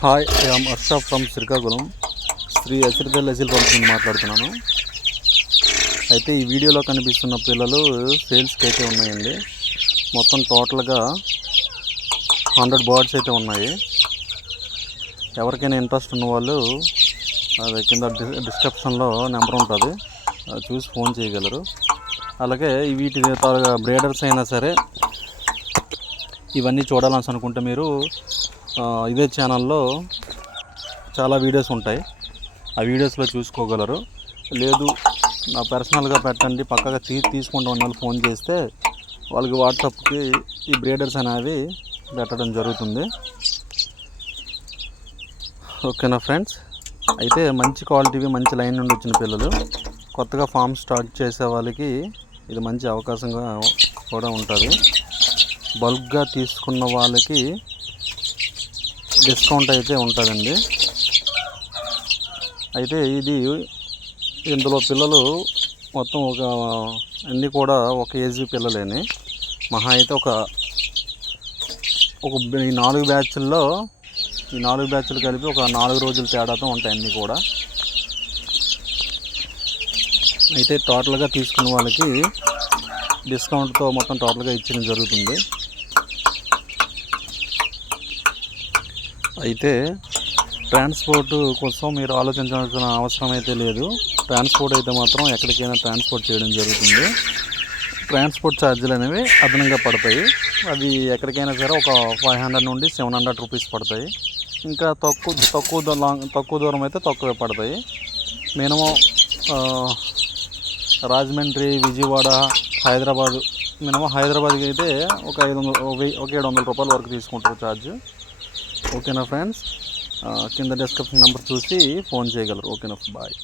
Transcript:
Hi, I'm Harsha from Srikakulam. Sri అసిరిదల్ అసిల్ pump నుండి మాట్లాడుతున్నాను. అయితే ఈ వీడియోలో కనిపిస్తున్న పిల్లలు సేల్స్కి అయితే ఉన్నాయండి. మొత్తం టోటల్గా 100 బర్డ్స్ అయితే ఉన్నాయి. ఎవరికైనా ఇంట్రెస్ట్ ఉన్న వాళ్ళు అది కింద డిస్క్రిప్షన్లో నెంబర్ ఉంటుంది, అది చూసి ఫోన్ చేయగలరు. అలాగే వీటి బ్రీడర్స్ అయినా సరే ఇవన్నీ చూడాలని అనుకుంటే మీరు ఇదే ఛానల్లో చాలా వీడియోస్ ఉంటాయి, ఆ వీడియోస్లో చూసుకోగలరు. లేదు నా పర్సనల్గా పెట్టండి పక్కగా తీసుకుంటాం అన్న వాళ్ళు ఫోన్ చేస్తే వాళ్ళకి వాట్సాప్కి ఈ బ్రీడర్స్ అనేవి పెట్టడం జరుగుతుంది. ఓకేనా ఫ్రెండ్స్? అయితే మంచి క్వాలిటీవి మంచి లైన్ నుండి వచ్చిన పిల్లలు, కొత్తగా ఫామ్ స్టార్ట్ చేసే వాళ్ళకి ఇది మంచి అవకాశంగా కూడా ఉంటుంది. బల్క్గా తీసుకున్న వాళ్ళకి డిస్కౌంట్ అయితే ఉంటుందండి. అయితే ఇందులో పిల్లలు మొత్తం అన్నీ కూడా ఒక ఏజీ పిల్లలేని మహా అయితే ఈ 4 బ్యాచ్ల్లో ఈ 4 బ్యాచ్లు కలిపి ఒక 4 రోజుల తేడాతో ఉంటాయి అన్నీ కూడా. అయితే టోటల్గా తీసుకున్న వాళ్ళకి డిస్కౌంట్తో మొత్తం టోటల్గా ఇచ్చడం జరుగుతుంది. అయితే ట్రాన్స్పోర్ట్ కోసం మీరు ఆలోచించాల్సిన అవసరం అయితే లేదు. ట్రాన్స్పోర్ట్ అయితే మాత్రం ఎక్కడికైనా ట్రాన్స్పోర్ట్ చేయడం జరుగుతుంది. ట్రాన్స్పోర్ట్ ఛార్జీలు అనేవి అదనంగా పడతాయి. అవి ఎక్కడికైనా సరే ఒక 500 నుండి 700 రూపీస్ పడతాయి. ఇంకా తక్కువ దూరం అయితే తక్కువే పడతాయి. మినిమం రాజమండ్రి, విజయవాడ, హైదరాబాద్, మినిమం హైదరాబాద్కి అయితే ఒక 700 రూపాయల వరకు తీసుకుంటారు ఛార్జ్. ఓకేనా ఫ్రెండ్స్? కింద డిస్క్రిప్షన్ నెంబర్ చూసి ఫోన్ చేయగలరు. ఓకేనా? బాయ్.